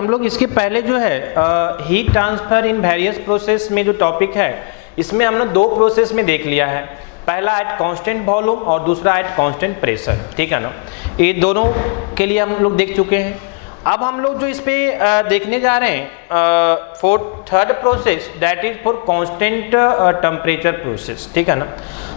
हम लोग इसके पहले जो है heat transfer in various process में जो टॉपिक है इसमें हमने दो प्रोसेस में देख लिया है, पहला एट कांस्टेंट वॉल्यूम और दूसरा एट कांस्टेंट प्रेशर, ठीक है ना। ये दोनों के लिए हम लोग देख चुके हैं। अब हम लोग जो इस पे देखने जा रहे हैं for third process that is for constant temperature process, ठीक है ना।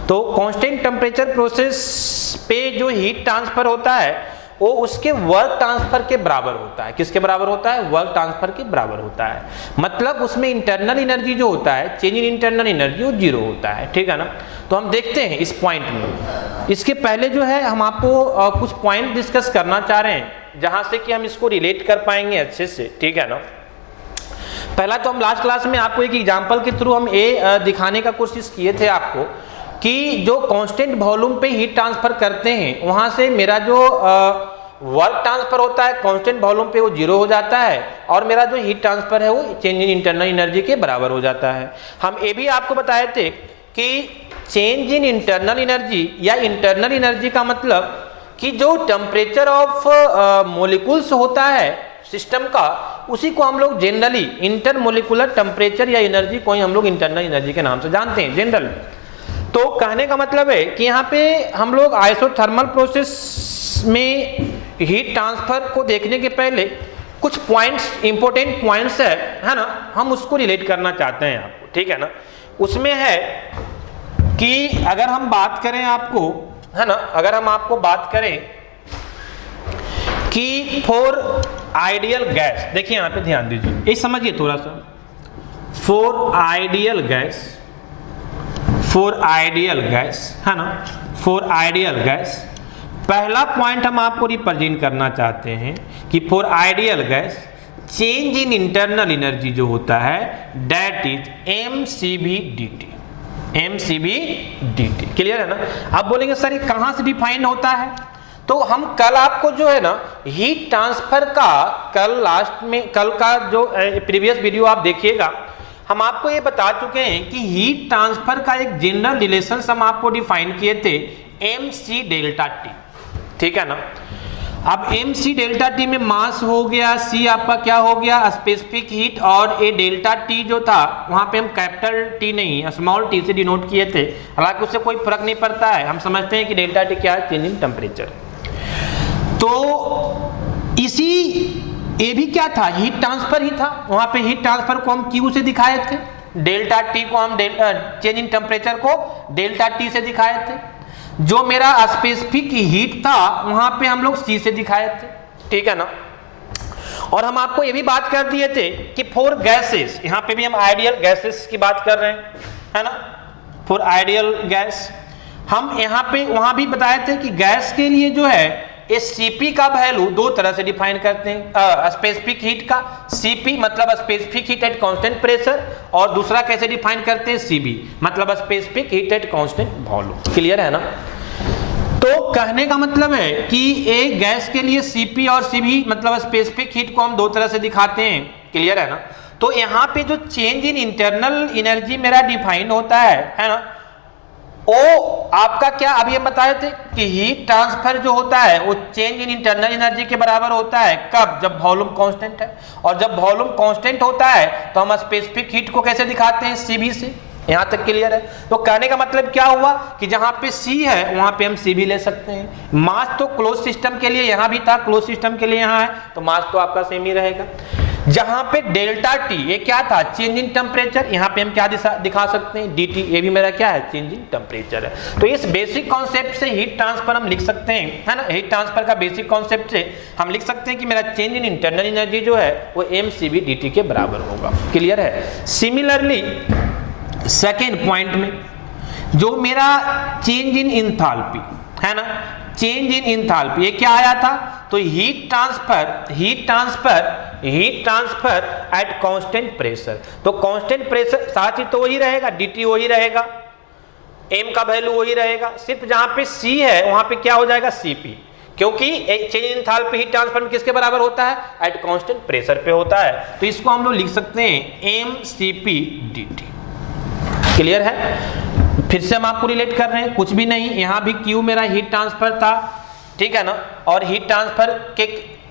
तो कांस्टेंट टेम्परेचर प्रोसेस पे जो हीट ट्रांसफर होता है वो उसके वर्क ट्रांसफर के बराबर होता है। किसके बराबर होता है? वर्क ट्रांसफर के बराबर होता है। मतलब उसमें इंटरनल एनर्जी जो होता है, चेंज इन इंटरनल एनर्जी, वो जीरो होता है, ठीक है ना। तो हम देखते हैं इस पॉइंट में। इसके पहले जो है हम आपको कुछ पॉइंट डिस्कस करना चाह रहे हैं जहां से कि हम इसको रिलेट कर पाएंगे अच्छे से, ठीक है ना। पहला तो हम लास्ट क्लास में आपको एक एग्जाम्पल के थ्रू हम ये दिखाने का कोशिश किए थे आपको कि जो कांस्टेंट वॉल्यूम पे हीट ट्रांसफर करते हैं वहां से मेरा जो वर्क ट्रांसफर होता है कांस्टेंट वॉल्यूम पे वो जीरो हो जाता है और मेरा जो हीट ट्रांसफर है वो चेंज इन इंटरनल एनर्जी के बराबर हो जाता है। हम ये भी आपको बताए थे कि चेंज इन इंटरनल एनर्जी या इंटरनल एनर्जी का मतलब कि जो टेम्परेचर ऑफ मॉलिक्यूल्स होता है सिस्टम का, उसी को हम लोग जनरली इंटरमोलिकुलर टेम्परेचर या एनर्जी को ही हम लोग इंटरनल एनर्जी के नाम से जानते हैं जनरल। तो कहने का मतलब है कि यहाँ पे हम लोग आइसोथर्मल प्रोसेस में हीट ट्रांसफर को देखने के पहले कुछ पॉइंट्स, इंपॉर्टेंट पॉइंट्स है ना, हम उसको रिलेट करना चाहते हैं आपको, ठीक है ना। उसमें है कि अगर हम बात करें आपको, है ना, अगर हम आपको बात करें कि फॉर आइडियल गैस, देखिए यहाँ पे ध्यान दीजिए, ये समझिए थोड़ा सा। For ideal gas, for ideal gas, है ना, फॉर आइडियल गैस पहला पॉइंट हम आपको रिप्रेजेंट करना चाहते हैं कि for ideal gas change in internal energy जो होता है that is mCV dt, mCV dt, clear है ना। आप बोलेंगे सर ये कहां से डिफाइन होता है? तो हम कल आपको जो है ना हीट ट्रांसफर का, कल लास्ट में, कल का जो प्रीवियस वीडियो आप देखिएगा, हम आपको ये बता चुके हैं कि हीट ट्रांसफर का एक जनरल रिलेशन हम आपको डिफाइन किए थे mc डेल्टा टी, ठीक है ना। अब mc डेल्टा टी में मास हो गया, c आपका क्या हो गया स्पेसिफिक हीट, और ए डेल्टा टी जो था वहां पे हम कैपिटल टी नहीं स्मॉल टी से डिनोट किए थे, हालांकि उससे कोई फर्क नहीं पड़ता है, हम समझते हैं कि डेल्टा टी क्या है, चेंज इन टेम्परेचर। तो इसी ये भी क्या था, हीट ट्रांसफर ही था। वहां पे हीट ट्रांसफर को हम क्यू से दिखाए थे, डेल्टा टी को हम चेंज इन टेम्परेचर को डेल्टा टी से दिखाए थे, जो मेरा स्पेसिफिक हीट था वहां पे हम लोग सी से दिखाए थे, ठीक है ना। और हम आपको ये भी बात कर दिए थे कि फॉर गैसेस, यहाँ पे भी हम आइडियल गैसेस की बात कर रहे हैं, है ना, फॉर आइडियल गैस हम यहाँ पे वहां भी बताए थे कि गैस के लिए जो है इस Cp का वैल्यू दो तरह से डिफाइन करते हैं। स्पेसिफिक हीट का Cp मतलब specific heat at constant pressure, और दूसरा कैसे डिफाइन करते हैं Cv मतलब specific heat at constant volume, clear है ना। तो कहने का मतलब है कि एक गैस के लिए Cp और Cv मतलब स्पेसिफिक हीट को हम दो तरह से दिखाते हैं, क्लियर है ना। तो यहाँ पे जो चेंज इन इंटरनल एनर्जी मेरा डिफाइन होता है ना, ओ आपका क्या अभी हम बताए थे कि हीट ट्रांसफर जो होता है वो चेंज इन इंटरनल एनर्जी के बराबर होता है, कब? जब वॉल्यूम कांस्टेंट है, और जब वॉल्यूम कांस्टेंट होता है तो हम स्पेसिफिक हीट को कैसे दिखाते हैं? Cv से। यहां तक क्लियर है। तो कहने का मतलब क्या हुआ कि जहां पे C है वहां पे हम Cv ले सकते हैं। मास तो क्लोज सिस्टम के लिए यहां भी था, क्लोज सिस्टम के लिए यहां है, तो मास तो आपका सेम ही रहेगा। जहां पे डेल्टा टी ये क्या था, चेंज इन टेम्परेचर, यहाँ पे हम क्या दिखा सकते हैं, dt, ये भी मेरा क्या है, चेंज इन टेम्परेचर है। तो इस बेसिक कॉन्सेप्ट से हीट ट्रांसफर हम लिख सकते हैं, है ना, हीट ट्रांसफर का बेसिक कॉन्सेप्ट से हम लिख सकते हैं कि मेरा चेंज इन इंटरनल एनर्जी जो है वो mCv dt के बराबर होगा, क्लियर है। सिमिलरली सेकेंड पॉइंट में जो मेरा चेंज इन इंथैल्पी है ना, चेंज इन इंथैल्पी ये क्या आया था, तो heat transfer eight constant pressure. तो कांस्टेंट प्रेशर साथ ही तो वही रहेगा, dt वही रहेगा, m का वैल्यू वही रहेगा, सिर्फ जहां पे c है वहां पे क्या हो जाएगा Cp, क्योंकि change in enthalpy heat transfer में किसके बराबर होता है, एट कांस्टेंट प्रेशर पे होता है। तो इसको हम लोग लिख सकते हैं mCp dt, क्लियर है। फिर से हम आपको रिलेट कर रहे हैं, कुछ भी नहीं, यहां भी Q मेरा हीट ट्रांसफर था, ठीक है ना, और हीट ट्रांसफर के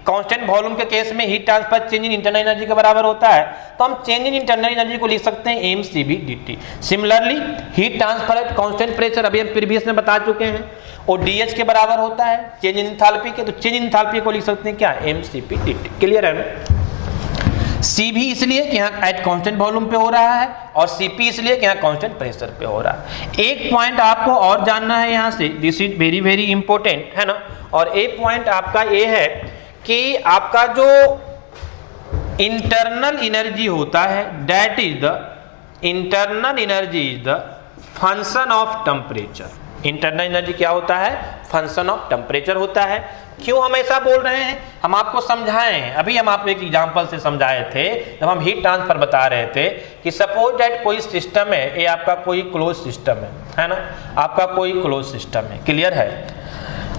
कांस्टेंट वॉल्यूम के केस में heat transfer change in internal energy के बराबर होता है, तो हम चेंज इन इंटरनल एनर्जी को लिख सकते हैं mCV dt। Similarly heat transfer eight constant pressure, अभी हम प्रीवियस में बता चुके हैं, वो DH के बराबर होता है चेंज इन एंथैल्पी के, तो चेंज इन एंथैल्पी को लिख सकते हैं क्या, mCp dt। क्लियर है ना? CV इसलिए कि यहाँ एट कांस्टेंट वॉल्यूम पे हो रहा है, और CP इसलिए कि यहाँ कांस्टेंट प्रेशर पे हो रहा है। एक पॉइंट आपको और जानना है यहाँ से, this is very very important है ना, और एक पॉइंट आपका ये है कि आपका जो इंटरनल एनर्जी होता है, that is the internal energy is the function of temperature. Internal energy क्या होता है, फंक्शन ऑफ टेम्परेचर होता है। क्यों हम ऐसा बोल रहे हैं, हम आपको समझाए हैं, अभी हम आपको एक एग्जांपल से समझाए थे जब हम हीट ट्रांसफर बता रहे थे कि सपोज दैट कोई सिस्टम है, ये आपका कोई क्लोज सिस्टम है ना, आपका कोई क्लोज सिस्टम है। क्लियर है?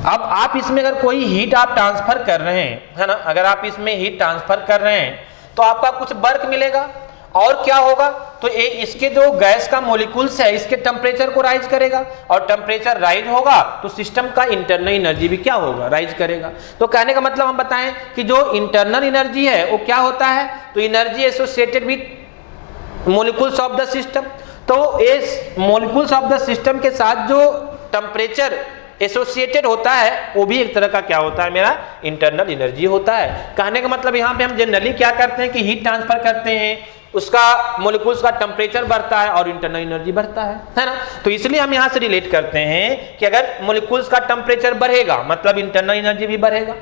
अब आप इसमें अगर कोई हीट आप ट्रांसफर कर रहे हैं, है ना, अगर आप इसमें हीट ट्रांसफर कर रहे हैं तो आपका कुछ वर्क मिलेगा, और क्या होगा, तो ये इसके जो गैस का मॉलिक्यूल्स है इसके टेम्परेचर को राइज करेगा, और टेम्परेचर राइज होगा तो सिस्टम का इंटरनल एनर्जी भी क्या होगा, राइज करेगा। तो कहने का मतलब हम बताएं कि जो इंटरनल एनर्जी है वो क्या होता है, तो energy associated with molecules of the system. तो इस मॉलिक्यूल्स ऑफ द सिस्टम के साथ जो टेम्परेचर एसोसिएटेड होता है वो भी एक तरह का क्या होता है, मेरा इंटरनल एनर्जी होता है। कहने का मतलब यहाँ पे हम जनरली क्या करते हैं कि हीट ट्रांसफर करते हैं, उसका मॉलिक्यूल्स का टेम्परेचर बढ़ता है और इंटरनल एनर्जी बढ़ता है ना। तो इसलिए हम यहाँ से रिलेट करते हैं कि अगर मॉलिक्यूल्स का टेम्परेचर बढ़ेगा मतलब इंटरनल एनर्जी भी बढ़ेगा,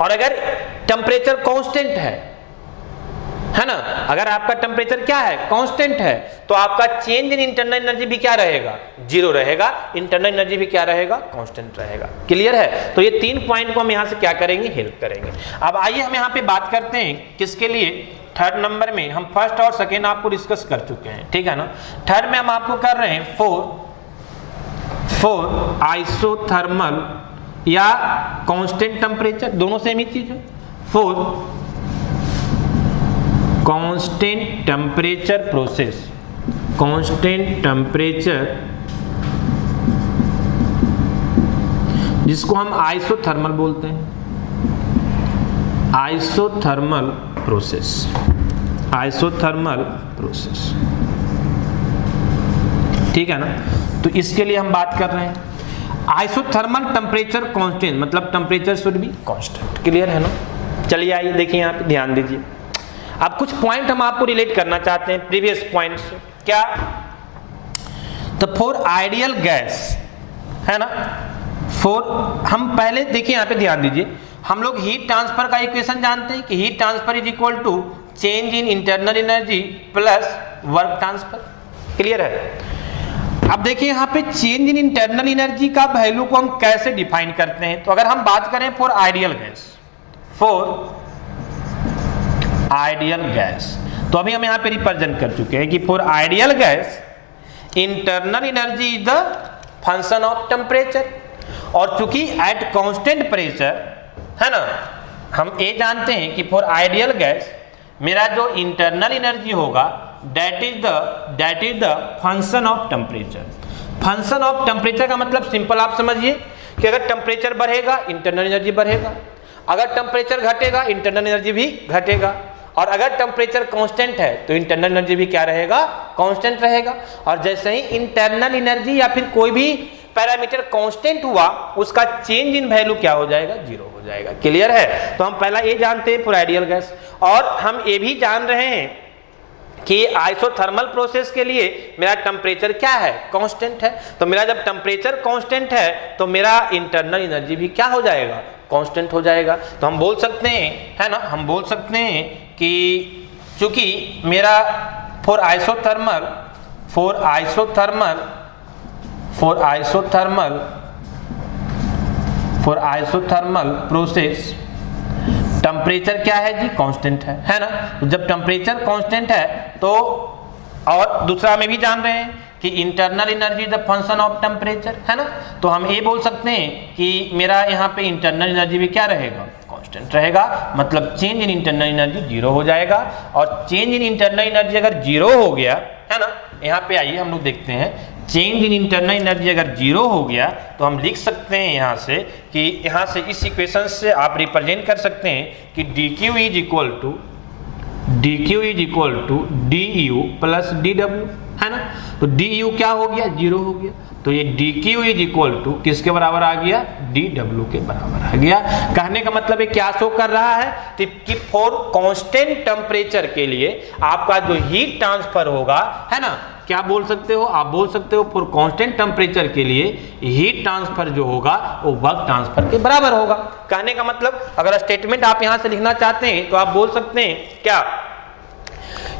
और अगर टेम्परेचर कांस्टेंट है ना, अगर आपका टेम्परेचर क्या है, कांस्टेंट है, तो आपका चेंज इन इंटरनल एनर्जी भी क्या रहेगा, जीरो रहेगा, इंटरनल एनर्जी भी क्या रहेगा, कांस्टेंट रहेगा। क्लियर है? तो ये तीन पॉइंट को हम यहाँ से क्या करेंगे, हेल्प करेंगे। अब आइए हम यहाँ पे बात करते हैं किसके लिए, थर्ड नंबर में। हम फर्स्ट और सेकेंड आपको डिस्कस कर चुके हैं, ठीक है ना। थर्ड में हम आपको कर रहे हैं फोर आइसोथर्मल या कांस्टेंट टेम्परेचर, दोनों सेम ही चीज है। Four constant temperature process, constant temperature जिसको हम आइसोथर्मल बोलते हैं, आइसोथर्मल प्रोसेस, आइसोथर्मल प्रोसेस, ठीक है ना। तो इसके लिए हम बात कर रहे हैं आइसोथर्मल टेम्परेचर कांस्टेंट, मतलब temperature should be constant. Clear है ना? चलिए आइए देखिए, यहाँ पे ध्यान दीजिए। अब कुछ पॉइंट हम आपको रिलेट करना चाहते हैं प्रीवियस पॉइंट से। क्या? तो फॉर आइडियल गैस, है ना, हम पहले देखिए, यहाँ पे ध्यान दीजिए, हम लोग हीट ट्रांसफर का इक्वेशन जानते हैं कि heat transfer is equal to change in internal energy plus work transfer. Clear है? अब देखिए यहाँ पे चेंज इन इंटरनल एनर्जी का वैल्यू को हम कैसे डिफाइन करते हैं। तो अगर हम बात करें for ideal gas, for ideal gas, तो अभी हम यहाँ पे रिप्रेजेंट कर चुके हैं कि for ideal gas internal energy is the function of temperature, और चूंकि एट कांस्टेंट प्रेशर, है ना, हम ये जानते हैं कि फॉर आइडियल गैस मेरा जो इंटरनल एनर्जी होगा that is the function of temperature. Function of temperature का मतलब सिंपल आप समझिए कि अगर टेम्परेचर बढ़ेगा इंटरनल एनर्जी बढ़ेगा, अगर टेम्परेचर घटेगा इंटरनल एनर्जी भी घटेगा, और अगर टेम्परेचर कांस्टेंट है तो इंटरनल एनर्जी भी क्या रहेगा, कांस्टेंट रहेगा। और जैसे ही इंटरनल एनर्जी या फिर कोई भी पैरामीटर कांस्टेंट हुआ, उसका चेंज इन वैल्यू क्या हो जाएगा, जीरो हो जाएगा। क्लियर है? तो हम पहला ये जानते हैं फॉर आइडियल गैस, और हम ये भी जान रहे हैं कि आइसोथर्मल प्रोसेस के लिए मेरा टेम्परेचर क्या है, कांस्टेंट है। तो मेरा जब टेम्परेचर कांस्टेंट है तो मेरा इंटरनल एनर्जी भी क्या हो जाएगा, कांस्टेंट हो जाएगा। तो हम बोल सकते हैं, है ना, हम बोल सकते हैं कि चूंकि मेरा फॉर आइसोथर्मल प्रोसेस टेम्परेचर क्या है जी, कांस्टेंट है ना। तो जब टेम्परेचर कांस्टेंट है तो, और दूसरा में भी जान रहे हैं कि internal energy the function of temperature, है ना, तो हम ये बोल सकते हैं कि मेरा यहाँ पे इंटरनल एनर्जी भी क्या रहेगा, कांस्टेंट रहेगा, मतलब change in internal energy zero हो जाएगा। और चेंज इन इंटरनल एनर्जी अगर जीरो हो गया, है ना, यहाँ पे आइए हम लोग देखते हैं चेंज इन इंटरनल एनर्जी अगर 0 हो गया तो हम लिख सकते हैं यहाँ से कि यहाँ से इस इक्वेशन से आप रिप्रेजेंट कर सकते हैं कि dq is equal to du plus dw, है ना। तो du क्या हो गया, 0 हो गया, तो ये dq इज इक्वल टू किसके बराबर आ गया, dw के बराबर आ गया। कहने का मतलब है क्या शो कर रहा है कि फॉर कांस्टेंट टेम्परेचर के लिए आपका जो हीट ट्रांसफर होगा, है ना, क्या बोल सकते हो आप, बोल सकते हो फॉर कांस्टेंट टेम्परेचर के लिए हीट ट्रांसफर जो होगा वो वर्क ट्रांसफर के बराबर होगा। कहने का मतलब अगर स्टेटमेंट आप यहां से लिखना चाहते हैं तो आप बोल सकते हैं क्या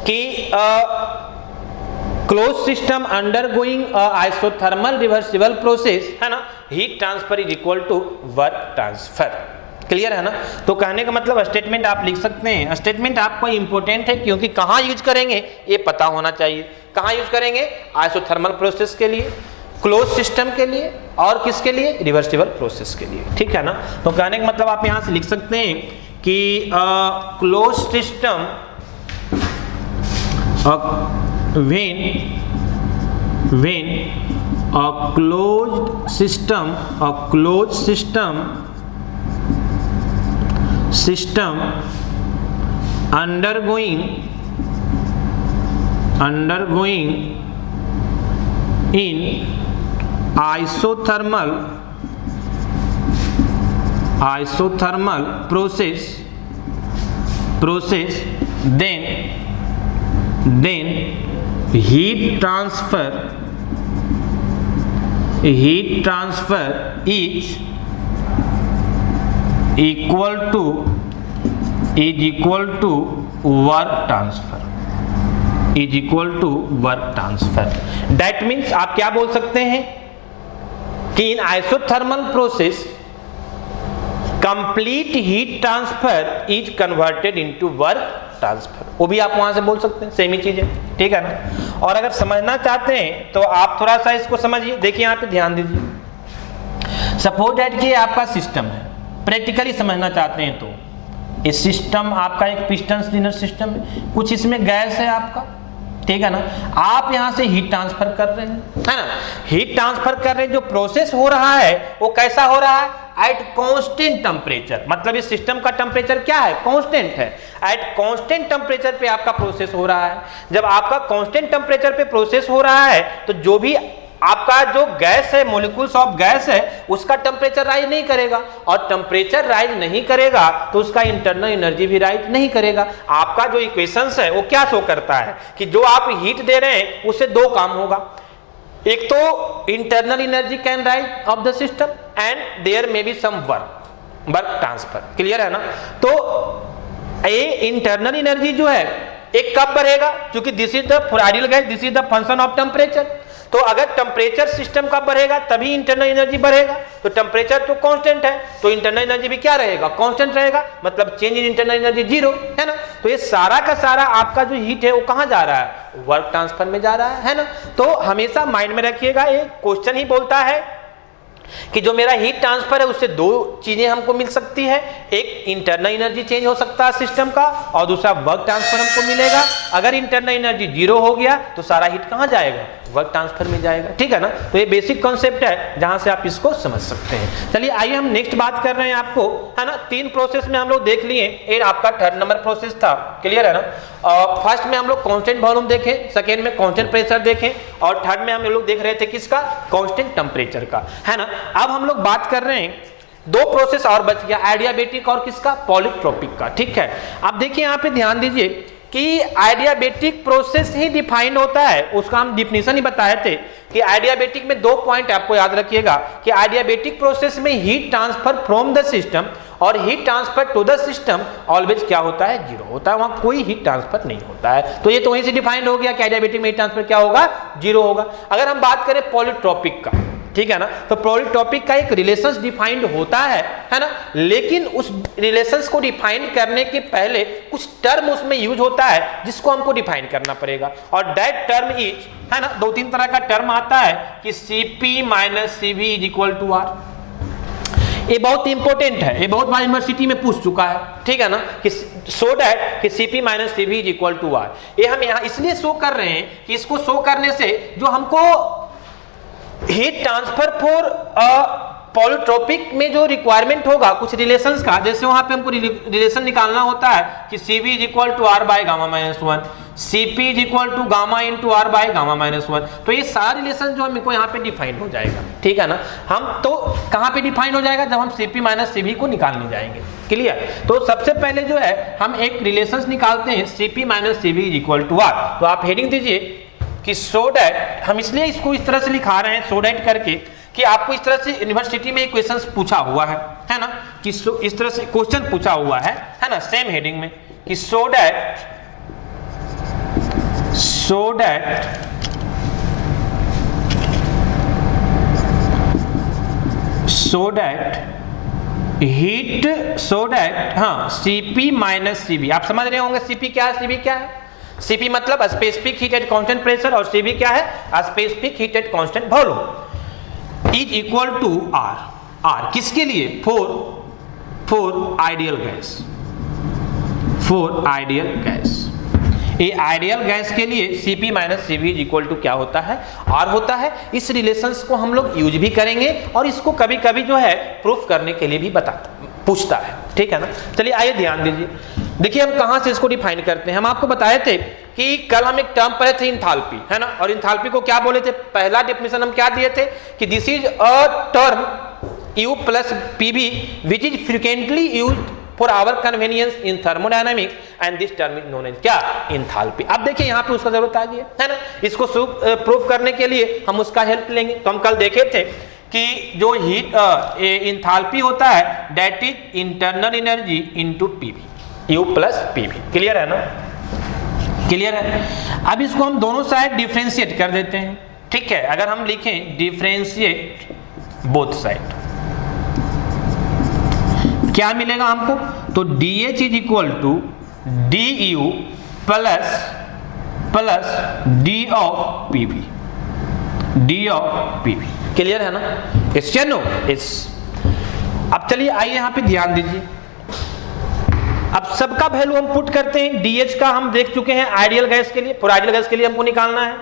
कि close system undergoing isothermal reversible process, है ना, heat transfer is equal to work transfer. Clear है ना। तो कहने का मतलब स्टेटमेंट आप लिख सकते हैं। स्टेटमेंट आपको इंपॉर्टेंट है क्योंकि कहां यूज करेंगे ये पता होना चाहिए। कहां यूज करेंगे, आइसोथर्मल प्रोसेस के लिए, क्लोज सिस्टम के लिए और किसके लिए, रिवर्सिबल प्रोसेस के लिए, ठीक है ना। तो कहने का मतलब आप यहां से लिख सकते हैं कि close system when a closed system undergoing in isothermal process then heat transfer is equal to work transfer, that means आप क्या बोल सकते हैं कि in isothermal process complete heat transfer is converted into work transfer, वो भी आप वहां से बोल सकते हैं, सेम ही चीज है, ठीक है ना। और अगर समझना चाहते हैं तो आप थोड़ा सा इसको समझिए, देखिए यहाँ पे ध्यान दीजिए। सपोज दैट कि आपका सिस्टम है, प्रैक्टिकली समझना चाहते हैं तो इस सिस्टम आपका एक पिस्टन सिलेंडर सिस्टम है, कुछ इसमें गैस है आपका, ठीक है ना। आप यहां से हीट ट्रांसफर कर रहे हैं, है ना, हीट ट्रांसफर कर रहे हैं। जो प्रोसेस हो रहा है वो कैसा हो रहा है, एट कांस्टेंट टेम्परेचर, मतलब इस सिस्टम का टेम्परेचर क्या है, कांस्टेंट है। एट कांस्टेंट टेम्परेचर पे आपका प्रोसेस हो रहा है। जब आपका कांस्टेंट टेम्परेचर पे प्रोसेस हो रहा है तो जो भी आपका जो गैस है, मॉलिक्यूल्स ऑफ गैस है, उसका टेम्परेचर राइज नहीं करेगा, और टेम्परेचर राइज नहीं करेगा तो उसका इंटरनल एनर्जी भी राइज नहीं करेगा। आपका जो इक्वेशंस है वो क्या शो करता है कि जो आप हीट दे रहे हैं उससे दो काम होगा, एक तो internal energy can rise of the system and there may be some work transfer. Clear है ना। तो ये इंटरनल एनर्जी जो है एक कब बढ़ेगा, क्योंकि this is the for ideal gas, this is the function of temperature. तो अगर टेम्परेचर सिस्टम का बढ़ेगा तभी इंटरनल एनर्जी बढ़ेगा। तो टेम्परेचर तो कांस्टेंट है तो इंटरनल एनर्जी भी क्या रहेगा, कांस्टेंट रहेगा, मतलब चेंज इन इंटरनल एनर्जी 0 है ना। तो ये सारा का सारा आपका जो हीट है वो कहां जा रहा है, वर्क ट्रांसफर में जा रहा है ना। तो हमेशा माइंड में रखिएगा, ये क्वेश्चन ही बोलता है कि जो मेरा हीट ट्रांसफर है उससे दो चीजें हमको मिल सकती है, एक इंटरनल एनर्जी चेंज हो सकता है सिस्टम का और दूसरा वर्क ट्रांसफर हमको मिलेगा। अगर इंटरनल एनर्जी 0 हो गया तो सारा हीट कहां जाएगा, वर्क ट्रांसफर में जाएगा, ठीक है ना। तो ये बेसिक कॉन्सेप्ट है जहां से आप इसको समझ सकते हैं। चलिए आइए हम नेक्स्ट बात कर रहे हैं आपको, है ना। 3 प्रोसेस में हम लोग देख लिए, ये आपका 3rd नंबर प्रोसेस था, क्लियर है ना। फर्स्ट में हम लोग कांस्टेंट वॉल्यूम देखें, सेकेंड में कांस्टेंट प्रेशर देखें और थर्ड में हम लोग देख रहे थे किसका, कांस्टेंट टेम्परेचर का, है ना। अब हम लोग बात कर रहे हैं 2 प्रोसेस और बच गया, एडियाबेटिक और किसका, पॉलीट्रोपिक का, ठीक है। अब देखिए यहाँ पे ध्यान दीजिए कि एडियाबेटिक प्रोसेस ही डिफाइंड होता है, उसका हम डिफिनीशन ही बताए थे कि एडियाबेटिक में 2 पॉइंट आपको याद रखिएगा कि एडियाबेटिक प्रोसेस में heat transfer from the system और heat transfer to the system always क्या होता है, 0 होता है, वहां कोई हीट ट्रांसफर नहीं होता है। तो ये तो वहीं से डिफाइंड हो गया कि एडियाबेटिक में हीट ट्रांसफर क्या होगा, 0 होगा। अगर हम बात करें पॉलीट्रोपिक का, ठीक है ना, तो पॉलीट्रोपिक का एक रिलेशंस डिफाइंड होता है ना, लेकिन उस रिलेशंस को डिफाइन करने के पहले कुछ टर्म उसमें यूज होता है जिसको हमको डिफाइन करना पड़ेगा, और दैट टर्म इज, है ना, 2-3 तरह का टर्म आता है कि Cp - Cv = R। ये बहुत इंपॉर्टेंट है, ये बहुत बार यूनिवर्सिटी में पूछ चुका है, ठीक है ना, कि सो दैट कि Cp minus Cv is equal to R। ये हम यहाँ इसलिए शो कर रहे हैं कि इसको शो करने से जो हमको हीट ट्रांसफर फॉर पॉलीट्रोपिक में जो रिक्वायरमेंट होगा कुछ रिलेशंस का, जैसे वहां पे हमको रिलेशन निकालना होता है कि Cv is equal to R by gamma minus 1, Cp is equal to gamma into R by gamma minus 1। तो ये सारा रिलेशन जो हमको यहाँ पे डिफाइन हो जाएगा, ठीक है ना। हम तो कहाँ पे डिफाइन हो जाएगा, जब हम Cp माइनस Cv को निकालने जाएंगे, क्लियर। तो सबसे पहले जो है हम एक रिलेशन निकालते हैं Cp minus Cv is equal to R। तो आप हेडिंग दीजिए कि सो दैट, हम इसलिए इसको इस तरह से लिखा रहे हैं सो दैट करके कि आपको इस तरह से यूनिवर्सिटी में क्वेश्चंस पूछा हुआ है ना, कि इस तरह से क्वेश्चन पूछा हुआ है ना, सेम हेडिंग में कि सो दैट हाँ Cp माइनस Cv, आप समझ रहे होंगे Cp क्या है, Cv क्या है। Cp मतलब specific heat at constant pressure और Cv क्या है, specific heat at constant volume is equal to R किसके लिए, फॉर आइडियल गैस, ये आइडियल गैस के लिए Cp minus Cv is equal to क्या होता है, R होता है। इस रिलेशंस को हम लोग यूज भी करेंगे और इसको कभी कभी जो है प्रूफ करने के लिए भी पूछता है, ठीक है ना। चलिए आइए ध्यान दीजिए, देखिए हम कहां से इसको डिफाइन करते हैं। हम आपको बताए थे कि कल हम एक टर्म पढ़े थे इंथाल्पी, है ना, और इंथाल्पी को क्या बोले थे, पहला डेफिनेशन हम क्या दिए थे कि this is a term U plus Pv which is frequently used for our convenience in thermodynamics and this term is known as क्या, इंथाल्पी। अब देखिए यहाँ पे उसका जरूरत आ गई है ना, इसको प्रूफ करने के लिए हम उसका हेल्प लेंगे। तो हम कल देखे थे कि जो हीट इंथाल्पी होता है that is internal energy into Pv, U plus Pv, clear है ना, क्लियर है। अब इसको हम दोनों साइड डिफरेंशिएट कर देते हैं, ठीक है। अगर हम लिखें डिफरेंशिएट बोथ साइड, क्या मिलेगा हमको, तो DH is equal to DU plus D of PV, clear है ना, इससे नो इस। अब चलिए आइए यहाँ पे ध्यान दीजिए, अब सबका वैल्यू हम पुट करते हैं। DH का हम देख चुके हैं आइडियल गैस के लिए, फॉर आइडियल गैस के लिए हमको निकालना है।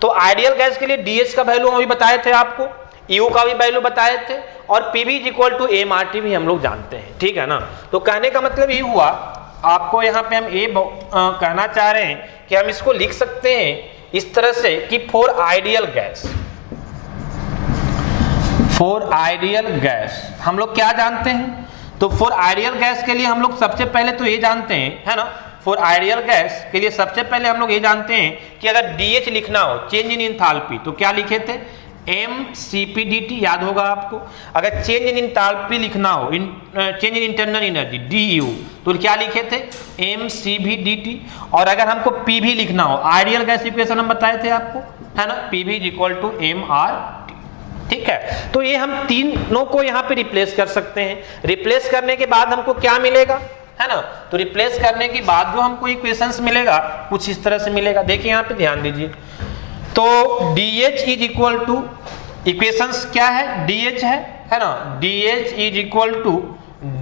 तो आइडियल गैस के लिए DH का वैल्यू हम अभी बताए थे आपको, U का भी वैल्यू बताए थे, और Pv is equal to mRT भी हम लोग जानते हैं, ठीक है ना। तो कहने का मतलब ये हुआ, आपको यहाँ पे हम ये कहना चाह रहे हैं कि हम इसको लिख सकते हैं इस तरह से कि फॉर आइडियल गैस हम लोग क्या जानते हैं, तो फॉर आइडियल गैस के लिए हम लोग सबसे पहले तो ये जानते हैं, है ना, फॉर आइडियल गैस के लिए सबसे पहले हम लोग ये जानते हैं कि अगर DH लिखना हो, चेंज इन इंथाल्पी, तो क्या लिखे थे, mCpdt, याद होगा आपको। अगर चेंज इन इंथाल्पी लिखना हो, change in internal energy DU, तो क्या लिखे थे, mCvdt। और अगर हमको Pv लिखना हो, आइडियल गैस इक्वेशन हम बताए थे आपको, है ना, Pv is equal to mRT, ठीक है। तो ये हम तीनों को यहाँ पे रिप्लेस कर सकते हैं। रिप्लेस करने के बाद हमको क्या मिलेगा, है ना, तो रिप्लेस करने के बाद जो हमको इक्वेशंस मिलेगा कुछ इस तरह से मिलेगा। देखिए यहाँ पे ध्यान दीजिए, तो DH is equal to, equations क्या है, DH है ना, DH is equal to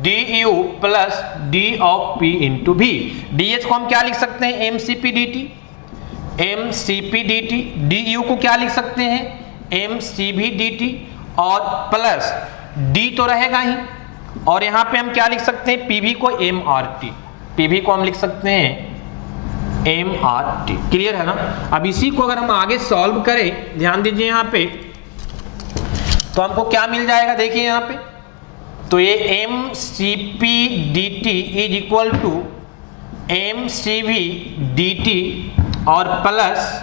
DU plus D of P into V। DH को हम क्या लिख सकते हैं, mCpdt, DU को क्या लिख सकते हैं, mCvdt, और प्लस D तो रहेगा ही, और यहाँ पे हम क्या लिख सकते हैं, PV को mRT, PV को हम लिख सकते हैं mRT, क्लियर है ना। अब इसी को अगर हम आगे सॉल्व करें, ध्यान दीजिए यहाँ पे, तो हमको क्या मिल जाएगा, देखिए यहाँ पे, तो ये mCpdt is equal to mCvdt, और प्लस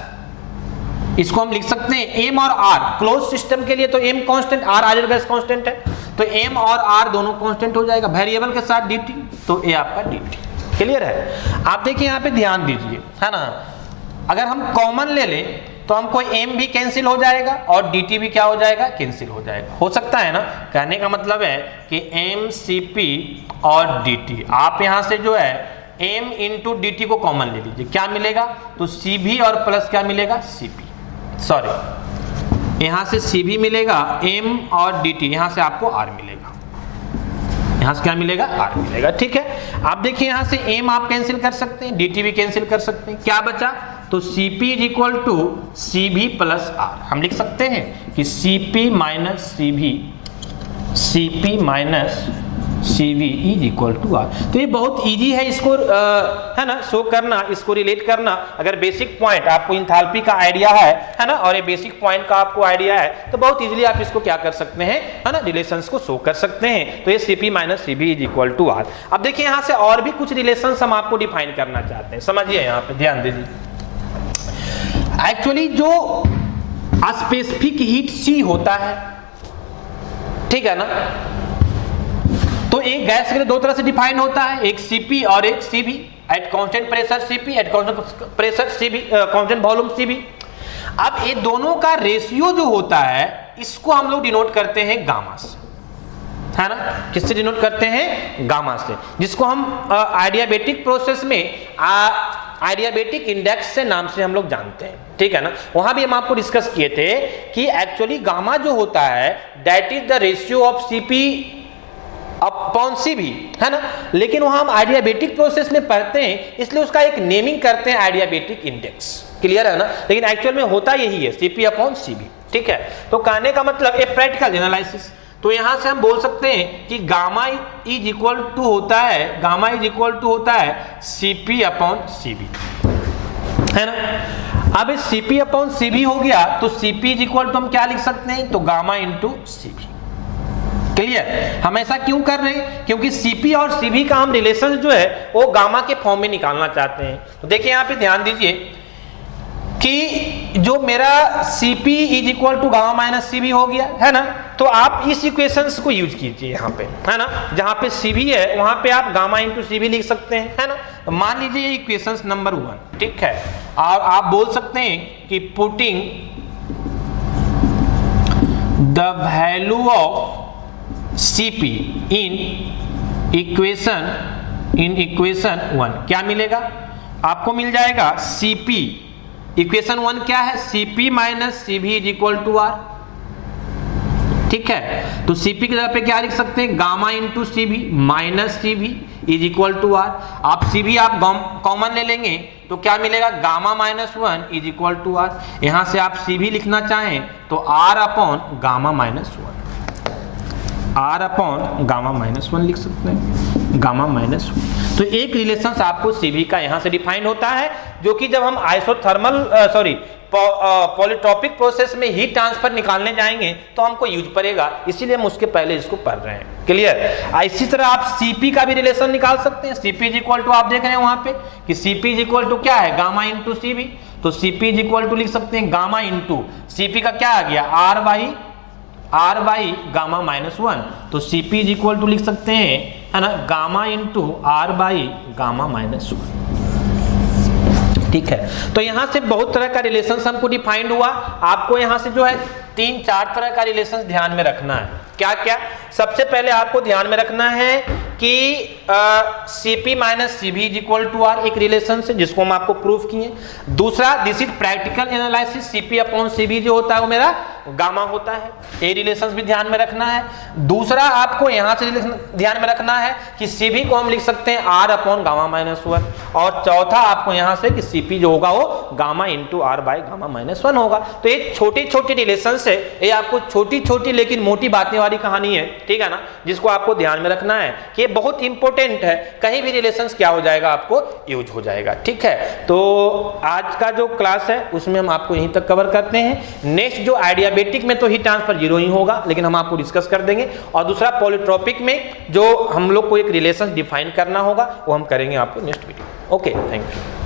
इसको हम लिख सकते हैं m और r, क्लोज सिस्टम के लिए तो m constant, r ideal gas constant है, तो m और r दोनों कांस्टेंट हो जाएगा, वेरिएबल के साथ dt, तो ये आपका dt, क्लियर है। आप देखिए यहाँ पे ध्यान दीजिए, है ना, अगर हम कॉमन ले लें तो हमको m भी कैंसिल हो जाएगा और dt भी क्या हो जाएगा, कैंसिल हो जाएगा, हो सकता है ना। कहने का मतलब है कि mCp और dt, आप यहाँ से जो है m इंटू dt को कॉमन ले लीजिए, क्या मिलेगा, तो Cv और प्लस क्या मिलेगा, Cp, सॉरी यहाँ से Cv मिलेगा, m और dt, यहाँ से आपको r मिलेगा, यहाँ से क्या मिलेगा, आर मिलेगा। ठीक है, आप देखिए यहाँ से एम आप कैंसिल कर सकते हैं, dt भी कैंसिल कर सकते हैं, क्या बचा, तो Cp is equal to Cv plus R. हम लिख सकते हैं कि Cp minus Cv, Cp minus Cv is equal to R. तो ये बहुत इजी है इसको है ना शो करना, इसको रिलेट करना। अगर बेसिक पॉइंट आपको इंथैल्पी का आइडिया है ना, और ये बेसिक पॉइंट का आपको आइडिया है, तो बहुत इजीली आप इसको क्या कर सकते हैं, है ना, रिलेशंस को शो कर सकते हैं। तो ये Cp minus Cv is equal to R. अब देखिए यहाँ से और भी कुछ रिलेशंस हम आपको डिफाइन करना चाहते हैं, समझिए, यहाँ पे ध्यान दीजिए। एक्चुअली जो स्पेसिफिक हीट C होता है, ठीक है ना, तो एक गैस के लिए दो तरह से डिफाइन होता है, एक Cp और एक Cv। Eight constant pressure Cp, eight constant pressure Cv, constant volume Cv। अब ये दोनों का रेशियो जो होता है, इसको हम लोग डिनोट करते हैं गामा से, है ना। किससे डिनोट करते हैं, गामा से, जिसको हम आइडियाबेटिक प्रोसेस में आइडियाबेटिक इंडेक्स से नाम से हम लोग जानते हैं, ठीक है ना। वहां भी हम आपको डिस्कस किए थे कि एक्चुअली गामा जो होता है that is the ratio of Cp upon Cv, है ना। लेकिन वहां हम आइडियाबेटिक प्रोसेस में पढ़ते हैं, इसलिए उसका एक नेमिंग करते हैं आइडियाबेटिक इंडेक्स, क्लियर है ना। लेकिन एक्चुअल में होता यही है, Cp अपॉन Cv, ठीक है। तो कहने का मतलब एक प्रैक्टिकल एनालिसिस, तो यहां से हम बोल सकते हैं कि गामा इज इक्वल टू होता है, गामा इज इक्वल टू होता है Cp अपॉन Cv, है ना। अब इस Cp अपॉन Cv हो गया, तो Cp इज इक्वल टू हम क्या लिख सकते हैं, तो गामा इंटू Cv, क्लियर। हम ऐसा क्यों कर रहे हैं, क्योंकि Cp और Cv का हम रिलेशन जो है वो गामा के फॉर्म में निकालना चाहते हैं। तो देखिए यहाँ पे ध्यान दीजिए कि जो मेरा Cp is equal to gamma minus Cv हो गया, है ना। तो आप इस इक्वेशंस को यूज कीजिए यहाँ पे, है ना। जहाँ पे Cv है वहां पे आप गामा इंटू Cv लिख सकते हैं, है ना। तो मान लीजिए ये इक्वेशंस नंबर 1, ठीक है। और आप बोल सकते हैं कि putting the value of Cp in equation 1 क्या मिलेगा, आपको मिल जाएगा Cp, इक्वेशन 1 क्या है, Cp minus Cv is equal to R, ठीक है। तो Cp की जगह पे क्या लिख सकते हैं, gamma into Cv minus Cv is equal to R. आप Cv आप कॉमन ले लेंगे तो क्या मिलेगा, gamma minus 1 is equal to R. यहां से आप Cv लिखना चाहें तो R upon gamma minus 1, R upon gamma minus 1 लिख सकते हैं, गामा माइनस 1। तो एक रिलेशन आपको Cv का यहां से डिफाइन होता है, जो कि जब हम आइसोथर्मल पॉलीट्रॉपिक प्रोसेस में हीट ट्रांसफर निकालने जाएंगे तो हमको यूज पड़ेगा, इसीलिए हम उसके पहले इसको पढ़ रहे हैं, क्लियर। इसी तरह आप Cp का भी रिलेशन निकाल सकते हैं। Cp इज इक्वल टू आप देख रहे हैं वहां पे कि Cp इज इक्वल टू क्या है, गामा इंटू Cv। तो Cp इज इक्वल टू लिख सकते हैं गामा इंटू Cp का क्या आ गया, R बाई गामा माइनस 1। तो Cp इज इक्वल टू लिख सकते हैं, है ना, gamma into R by gamma minus 1, ठीक है। तो यहां से बहुत तरह का रिलेशन हमको डिफाइंड हुआ। आपको यहां से जो है 3-4 तरह का रिलेशन ध्यान में रखना है। क्या क्या, सबसे पहले आपको ध्यान में रखना है कि Cp minus Cv is equal to R, एक रिलेशन से जिसको हम आपको प्रूफ किए। दूसरा, this is practical analysis, Cp upon Cv जो होता है वो मेरा गामा होता है, ये रिलेशंस भी ध्यान में रखना है। दूसरा आपको यहां से ध्यान में रखना है कि Cv को हम लिख सकते हैं R अपॉन गामा माइनस 1। और चौथा आपको यहां से कि Cp जो होगा वो gamma into R by gamma minus 1 होगा। तो ये छोटी छोटी रिलेशन है, ये आपको छोटी छोटी लेकिन मोटी बातें वाली कहानी है, ठीक है ना, जिसको आपको ध्यान में रखना है कि ये बहुत इंपॉर्टेंट है। कहीं भी रिलेशंस क्या हो जाएगा, आपको यूज हो जाएगा, ठीक है। तो आज का जो क्लास है उसमें हम आपको यहीं तक कवर करते हैं। नेक्स्ट जो आइडियाबेटिक में तो हीट ट्रांसफर 0 ही होगा, लेकिन हम आपको डिस्कस कर देंगे। और दूसरा पॉलीट्रॉपिक में जो हम लोग को एक रिलेशन डिफाइन करना होगा वो हम करेंगे आपको next video. Okay, thank you.